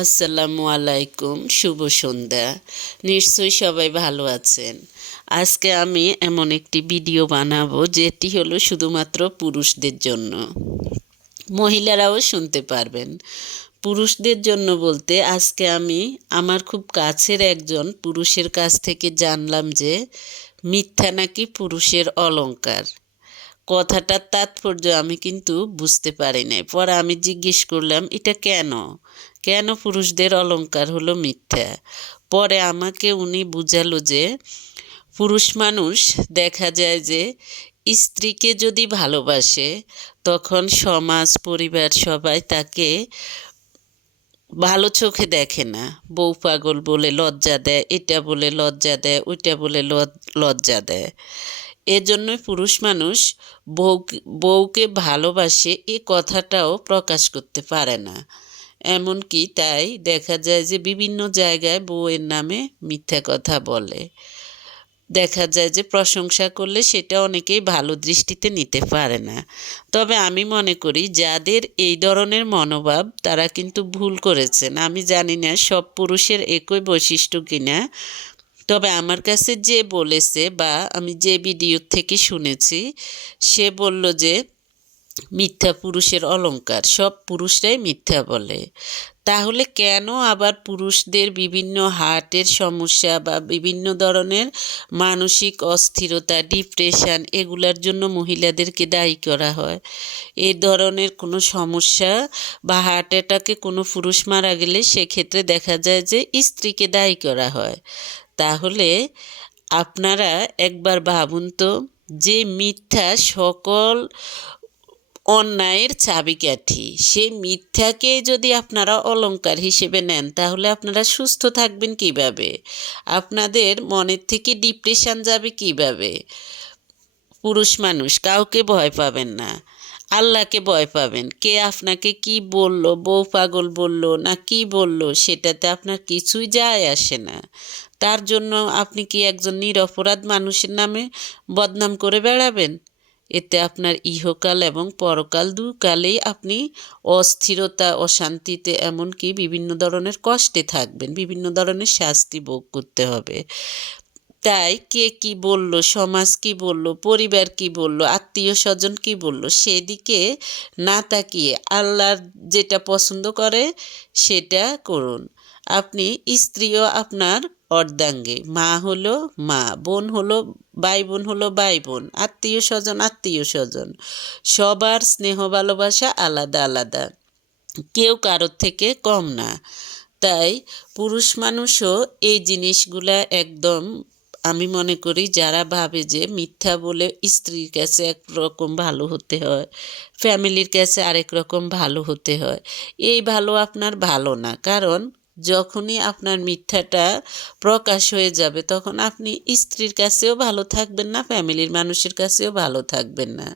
আসসালামু আলাইকুম, শুভ সন্ধ্যা। নিশ্চয়ই সবাই ভালো আছেন। আজকে আমি এমন একটি ভিডিও বানাবো যেটি হলো শুধুমাত্র পুরুষদের জন্য, মহিলারাও শুনতে পারবেন। পুরুষদের জন্য বলতে আজকে আমি আমার খুব কাছের একজন পুরুষের কাছ থেকে জানলাম যে মিথ্যা নাকি পুরুষের অলংকার। কথাটার তাৎপর্য আমি কিন্তু বুঝতে পারি নাই। পরে আমি জিজ্ঞেস করলাম এটা কেন, কেন পুরুষদের অলংকার হলো মিথ্যা। পরে আমাকে উনি বুঝালো যে পুরুষ মানুষ দেখা যায় যে স্ত্রীকে যদি ভালোবাসে তখন সমাজ পরিবার সবাই তাকে ভালো চোখে দেখে না। বউ পাগল বলে লজ্জা দেয়, এটা বলে লজ্জা দেয়, ওইটা বলে লজ্জা দেয়। এজন্যই পুরুষ মানুষ বউকে ভালোবাসে এ কথাটাও প্রকাশ করতে পারে না। এমনকি তাই দেখা যায় যে বিভিন্ন জায়গায় বউয়ের নামে মিথ্যা কথা বলে। দেখা যায় যে প্রশংসা করলে সেটা অনেকেই ভালো দৃষ্টিতে নিতে পারে না। তবে আমি মনে করি যাদের এই ধরনের মনোভাব তারা কিন্তু ভুল করেছেন। আমি জানি না সব পুরুষের একই বৈশিষ্ট্য কিনা, তবে আমার কাছে যে বলেছে বা আমি যে ভিডিও থেকে শুনেছি সে বলল যে মিথ্যা পুরুষের অলংকার, সব পুরুষরাই মিথ্যা বলে। তাহলে কেন আবার পুরুষদের বিভিন্ন হার্টের সমস্যা বা বিভিন্ন ধরনের মানসিক অস্থিরতা, ডিপ্রেশন এগুলার জন্য মহিলাদেরকে দায়ী করা হয়? এই ধরনের কোনো সমস্যা বা হার্ট অ্যাটাকে কোনো পুরুষ মারা গেলে সেক্ষেত্রে দেখা যায় যে স্ত্রীকে দায়ী করা হয়। তাহলে আপনারা একবার ভাবুন তো, যে মিথ্যা সকল অন্যায়ের চাবিকাঠি, সেই মিথ্যাকে যদি আপনারা অলংকার হিসেবে নেন তাহলে আপনারা সুস্থ থাকবেন কিভাবে? আপনাদের মনের থেকে ডিপ্রেশন যাবে কিভাবে? পুরুষ মানুষ কাউকে ভয় পাবেন না, আল্লাহকে ভয় পাবেন। কে আপনাকে কি বলল, বউ পাগল বলল না কি বলল, সেটাতে আপনার কিছুই যায় আসে না। তার জন্য আপনি কি একজন নিরপরাধ মানুষের নামে বদনাম করে বেড়াবেন? এতে আপনার ইহকাল এবং পরকাল দুকালেই আপনি অস্থিরতা, অশান্তিতে এমনকি বিভিন্ন ধরনের কষ্টে থাকবেন, বিভিন্ন ধরনের শাস্তি ভোগ করতে হবে। তাই কে কি বলল, সমাজ কি বলল, পরিবার কি বলল, আত্মীয় স্বজন কি বলল, সেদিকে না তাকিয়ে আল্লাহর যেটা পছন্দ করে সেটা করুন। আপনি স্ত্রীও আপনার অর্ধাঙ্গী, মা হলো মা, বোন হলো ভাই, বোন হলো ভাই বোন, আত্মীয় স্বজন আত্মীয় স্বজন, সবার স্নেহ ভালোবাসা আলাদা আলাদা, কেউ কারোর থেকে কম না। তাই পুরুষ মানুষও এই জিনিসগুলা একদম, আমি মনে করি যারা ভাবে যে মিথ্যা বলে স্ত্রীর কাছে একরকম ভালো হতে হয়, ফ্যামিলির কাছে আরেক রকম ভালো হতে হয়, এই ভালো আপনার ভালো না। কারণ যখনই আপনার মিথ্যাটা প্রকাশ হয়ে যাবে তখন আপনি স্ত্রীর কাছেও ভালো থাকবেন না, ফ্যামিলির মানুষের কাছেও ভালো থাকবেন না।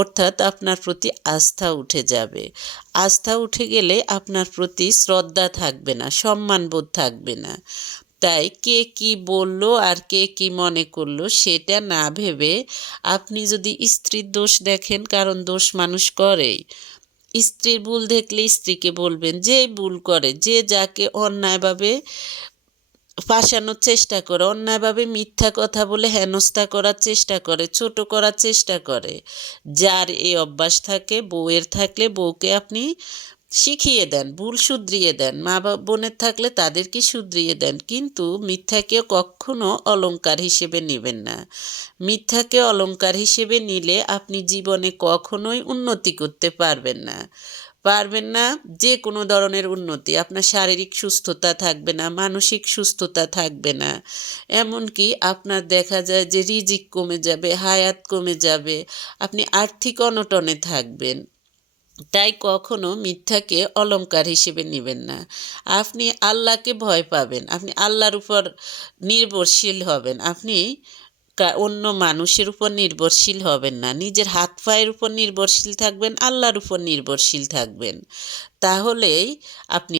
অর্থাৎ আপনার প্রতি আস্থা উঠে যাবে। আস্থা উঠে গেলে আপনার প্রতি শ্রদ্ধা থাকবে না, সম্মানবোধ থাকবে না। তাই কে কি বলল আর কে কি মনে করলো সেটা না ভেবে আপনি যদি স্ত্রীর দোষ দেখেন, কারণ দোষ মানুষ করেই, স্ত্রীর ভুল দেখলে স্ত্রীকে বলবেন। যে ভুল করে, যে যাকে অন্যায়ভাবে ফাঁসানোর চেষ্টা করে, অন্যায়ভাবে মিথ্যা কথা বলে হেনস্থা করার চেষ্টা করে, ছোট করার চেষ্টা করে, যার এই অভ্যাস থাকে, বউয়ের থাকলে বউকে আপনি শিখিয়ে দেন, ভুল শুধরিয়ে দেন, মা বোনের থাকলে তাদেরকে শুধরিয়ে দেন, কিন্তু মিথ্যাকে কখনো অলংকার হিসেবে নেবেন না। মিথ্যাকে অলংকার হিসেবে নিলে আপনি জীবনে কখনোই উন্নতি করতে পারবেন না, পারবেন না। যে কোনো ধরনের উন্নতি, আপনার শারীরিক সুস্থতা থাকবে না, মানসিক সুস্থতা থাকবে না, এমনকি আপনার দেখা যায় যে রিজিক কমে যাবে, হায়াত কমে যাবে, আপনি আর্থিক অনটনে থাকবেন। তাই কখনো মিথ্যাকে অলংকার হিসেবে নেবেন না। আপনি আল্লাহকে ভয় পাবেন, আপনি আল্লাহর উপর নির্ভরশীল হবেন, আপনি অন্য মানুষের উপর নির্ভরশীল হবেন না, নিজের হাত পায়ের উপর নির্ভরশীল থাকবেন, আল্লাহর উপর নির্ভরশীল থাকবেন। তাহলেই আপনি